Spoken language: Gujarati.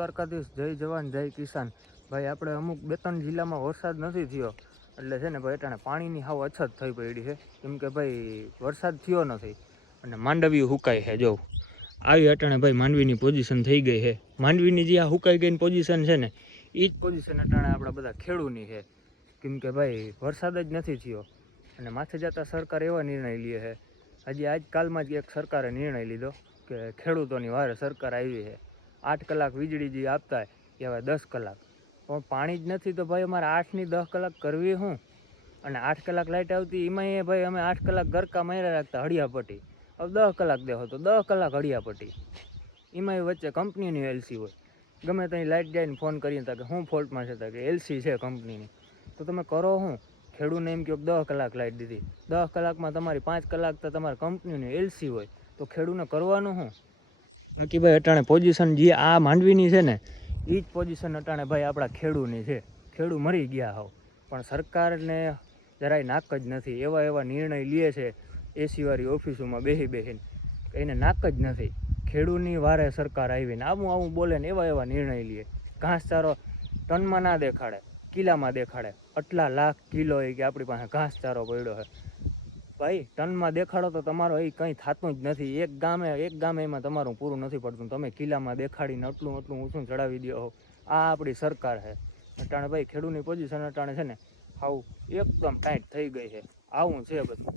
દ્વારકાધીશ, જય જવાન જય કિસાન. ભાઈ આપણે અમુક 2-3 જિલ્લામાં વરસાદ નથી થયો એટલે છે ને ભાઈ અટાણે પાણીની હાવ અછત થઈ પડી છે. કેમ કે ભાઈ વરસાદ થયો નથી અને માંડવી હુકાય છે. જો આવી અટાણે ભાઈ માંડવીની પોઝિશન થઈ ગઈ છે. માંડવીની જે આ હુકાઈ ગઈ પોઝિશન છે ને એ જ પોઝિશન અટાણે આપણા બધા ખેડૂની છે. કેમ કે ભાઈ વરસાદ જ નથી થયો અને માથે જતા સરકાર એવા નિર્ણય લે છે. હજી આજકાલમાં જ એક સરકારે નિર્ણય લીધો કે ખેડૂતોની વારે સરકાર આવી છે. 8 કલાક વીજળી જે આપતા એ હવે 10 કલાક, પણ પાણી જ નથી તો ભાઈ અમારે 8 ની 10 કલાક કરવી શું? અને 8 કલાક લાઇટ આવતી એમાં એ ભાઈ અમે 8 કલાક ગરકા માર્યા રાખતા હળિયાપટ્ટી. હવે 10 કલાક દેખો તો 10 કલાક હળિયાપટ્ટી. એમાંય વચ્ચે કંપનીની એલસી હોય. ગમે ત્યાં લાઇટ જાય ને ફોન કરીએ તા કે શું ફોલ્ટમાં છે, તા કે એલસી છે કંપનીની. તો તમે કરો શું? ખેડૂતને એમ કહો 10 કલાક લાઇટ દીધી, 10 કલાકમાં તમારી 5 કલાક તો તમારી કંપનીની એલસી હોય, તો ખેડૂતને કરવાનું શું? બાકી ભાઈ અટાણે પોઝિશન જે આ માંડવીની છે ને એ જ પોઝિશન અટાણે ભાઈ આપણા ખેડૂની છે. ખેડૂ મરી ગયા હોવ, પણ સરકારને જરાય નાક જ નથી. એવા નિર્ણય લે છે એસીવાળી ઓફિસોમાં બેસીને, એને નાક જ નથી. ખેડૂની વારે સરકાર આવીને આવું બોલે ને એવા નિર્ણય લે. ઘાસચારો ટનમાં ના દેખાડે, કિલામાં દેખાડે. આટલા લાખ કિલો એ કે આપણી પાસે ઘાસચારો પડ્યો છે. ભાઈ ટનમાં દેખાડો તો તમારો એ કંઈ થતું જ નથી. એક ગામે એમાં તમારું પૂરું નથી પડતું. તમે કિલ્લામાં દેખાડીને આટલું ઊંચું ચડાવી દો. આ આપણી સરકાર છે. અટાણે ભાઈ ખેડૂતની પોઝિશન અટાણે છે ને હાવ એકદમ ટાઈટ થઈ ગઈ છે. આવું છે બધું.